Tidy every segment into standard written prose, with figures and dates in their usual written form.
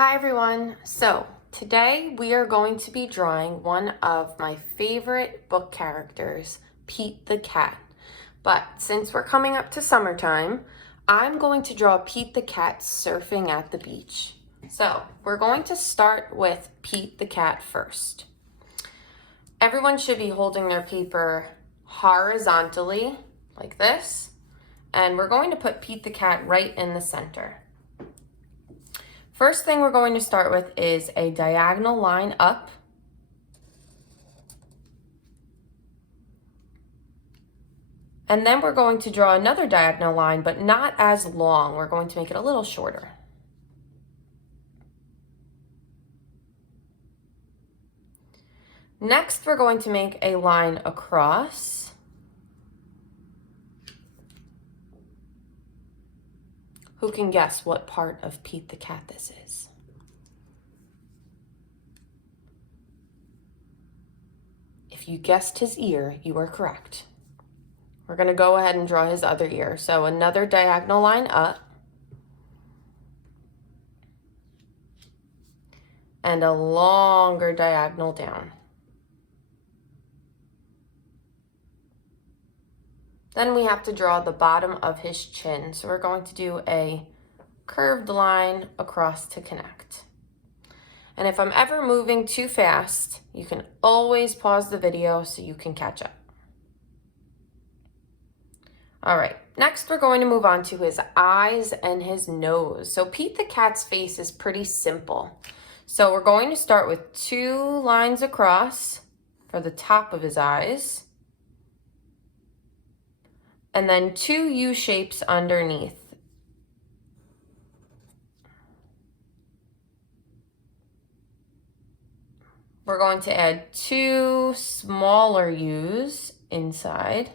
Hi everyone. So today we are going to be drawing one of my favorite book characters, Pete the cat. But since we're coming up to summertime, I'm going to draw Pete the cat surfing at the beach. So we're going to start with Pete the cat first. Everyone should be holding their paper horizontally like this, and we're going to put Pete the cat right in the center. First thing we're going to start with is a diagonal line up. And then we're going to draw another diagonal line, but not as long. We're going to make it a little shorter. Next, we're going to make a line across. Who can guess what part of Pete the cat this is? If you guessed his ear, you are correct. We're going to go ahead and draw his other ear. So another diagonal line up. And a longer diagonal down. Then we have to draw the bottom of his chin. So we're going to do a curved line across to connect. And if I'm ever moving too fast, you can always pause the video so you can catch up. All right, next we're going to move on to his eyes and his nose. So Pete the cat's face is pretty simple. So we're going to start with two lines across for the top of his eyes, and then two U shapes underneath. We're going to add two smaller U's inside,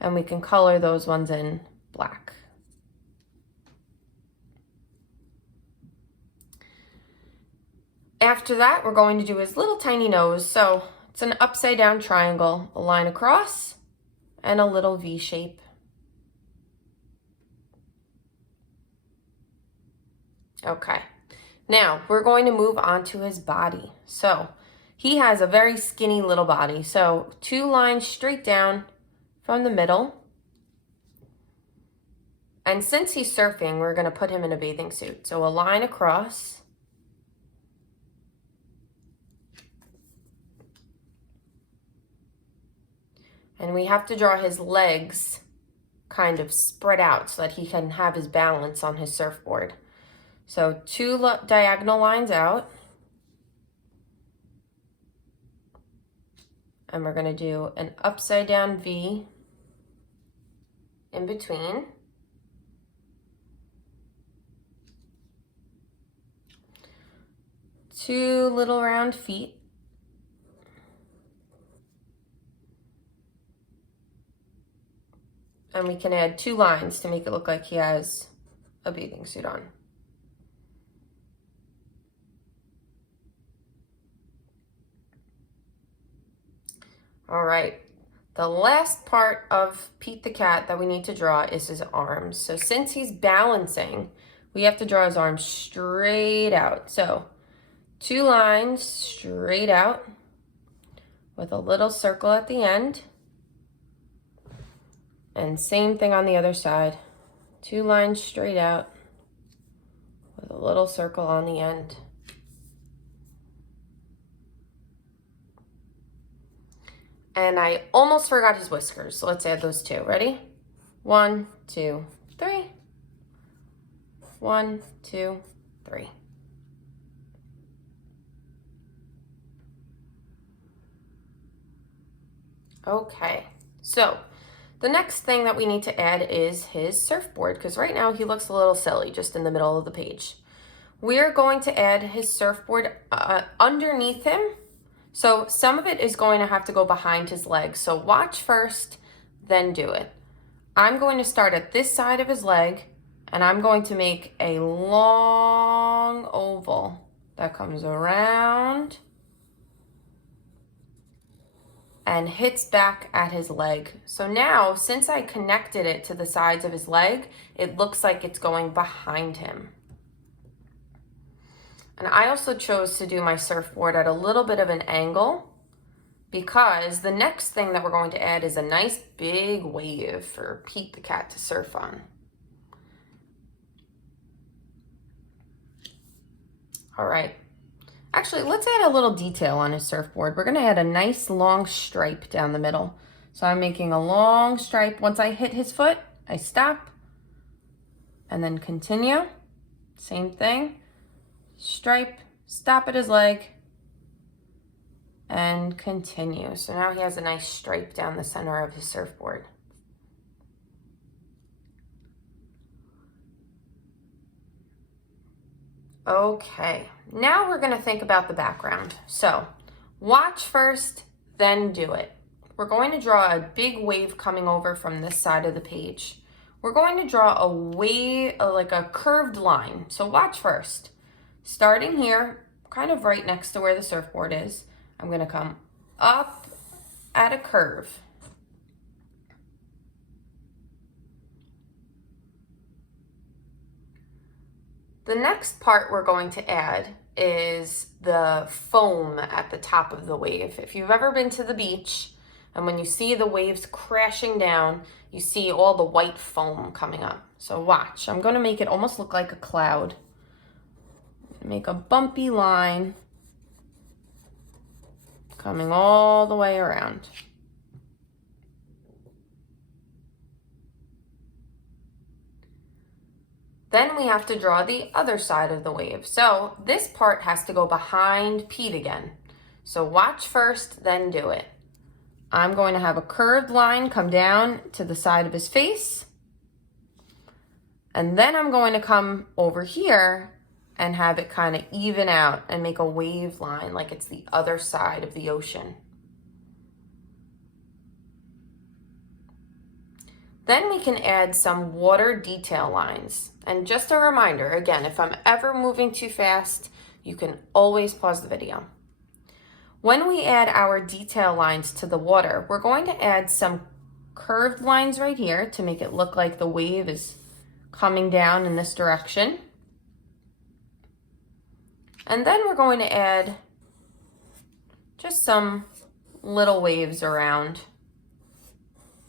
and we can color those ones in black. After that, we're going to do his little tiny nose. So it's an upside down triangle, a line across, and a little V shape. Okay, now we're going to move on to his body. So he has a very skinny little body. So two lines straight down from the middle. And since he's surfing, we're going to put him in a bathing suit. So a line across. And we have to draw his legs kind of spread out so that he can have his balance on his surfboard. So two diagonal lines out. And we're going to do an upside down V in between. Two little round feet. And we can add two lines to make it look like he has a bathing suit on. All right, the last part of Pete the cat that we need to draw is his arms. So since he's balancing, we have to draw his arms straight out. So two lines straight out with a little circle at the end. And same thing on the other side. Two lines straight out with a little circle on the end. And I almost forgot his whiskers, so let's add those two. Ready? 1, 2, 3. 1, 2, 3. Okay, so the next thing that we need to add is his surfboard, because right now he looks a little silly just in the middle of the page. We're going to add his surfboard underneath him. So some of it is going to have to go behind his legs. So watch first, then do it. I'm going to start at this side of his leg, and I'm going to make a long oval that comes around and hits back at his leg. So now, since I connected it to the sides of his leg, it looks like it's going behind him. And I also chose to do my surfboard at a little bit of an angle because the next thing that we're going to add is a nice big wave for Pete the cat to surf on. All right. Actually, let's add a little detail on his surfboard. We're going to add a nice long stripe down the middle. So I'm making a long stripe. Once I hit his foot, I stop and then continue. Same thing. Stripe, stop at his leg, and continue. So now he has a nice stripe down the center of his surfboard. Okay, now we're gonna think about the background. So watch first, then do it. We're going to draw a big wave coming over from this side of the page. We're going to draw a wave, like a curved line. So watch first. Starting here, kind of right next to where the surfboard is, I'm gonna come up at a curve. The next part we're going to add is the foam at the top of the wave. If you've ever been to the beach and when you see the waves crashing down, you see all the white foam coming up. So watch, I'm gonna make it almost look like a cloud. Make a bumpy line coming all the way around. Then we have to draw the other side of the wave. So this part has to go behind Pete again. So watch first, then do it. I'm going to have a curved line come down to the side of his face. And then I'm going to come over here and have it kind of even out and make a wave line like it's the other side of the ocean. Then we can add some water detail lines. And just a reminder, again, if I'm ever moving too fast, you can always pause the video. When we add our detail lines to the water, we're going to add some curved lines right here to make it look like the wave is coming down in this direction. And then we're going to add just some little waves around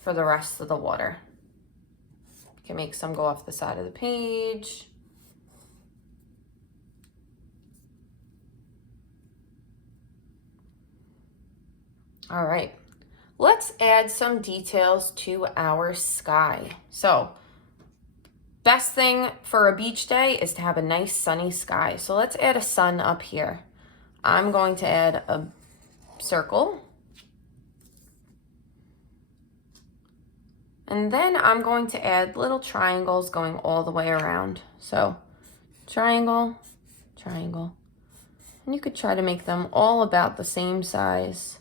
for the rest of the water. You can make some go off the side of the page. All right, let's add some details to our sky. So, best thing for a beach day is to have a nice sunny sky. So let's add a sun up here. I'm going to add a circle. And then I'm going to add little triangles going all the way around. So triangle, triangle. And you could try to make them all about the same size.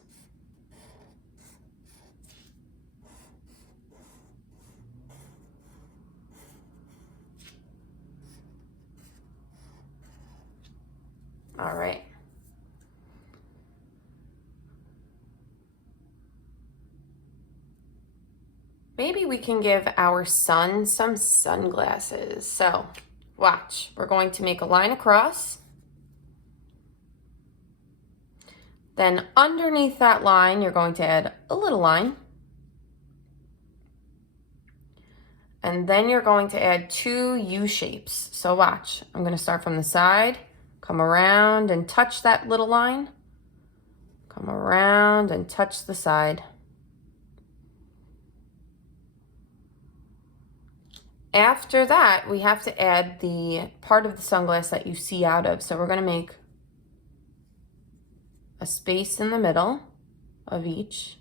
All right. Maybe we can give our sun some sunglasses. So watch, we're going to make a line across. Then underneath that line, you're going to add a little line. And then you're going to add two U shapes. So watch, I'm going to start from the side, come around and touch that little line. Come around and touch the side. After that, we have to add the part of the sunglass that you see out of. So we're going to make a space in the middle of each,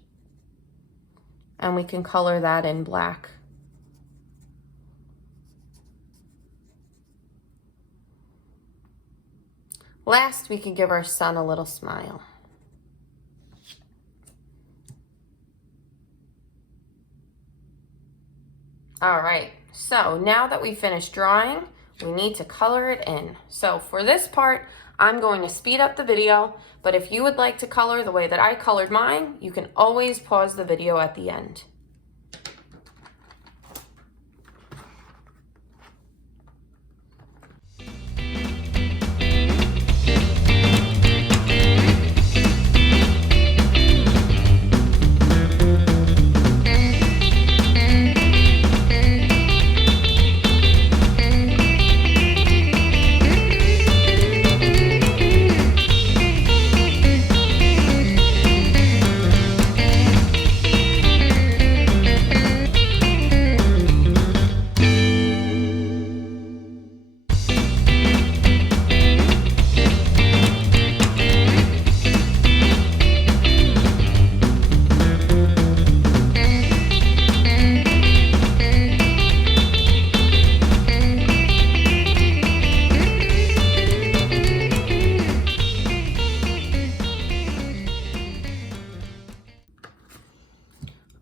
and we can color that in black. Last, we can give our sun a little smile. All right, so now that we finished drawing, we need to color it in. So for this part, I'm going to speed up the video, but if you would like to color the way that I colored mine, you can always pause the video at the end.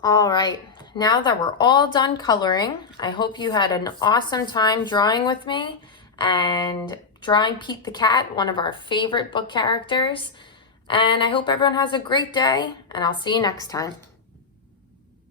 All right, now that we're all done coloring, I hope you had an awesome time drawing with me and drawing Pete the Cat, one of our favorite book characters. And I hope everyone has a great day, and I'll see you next time.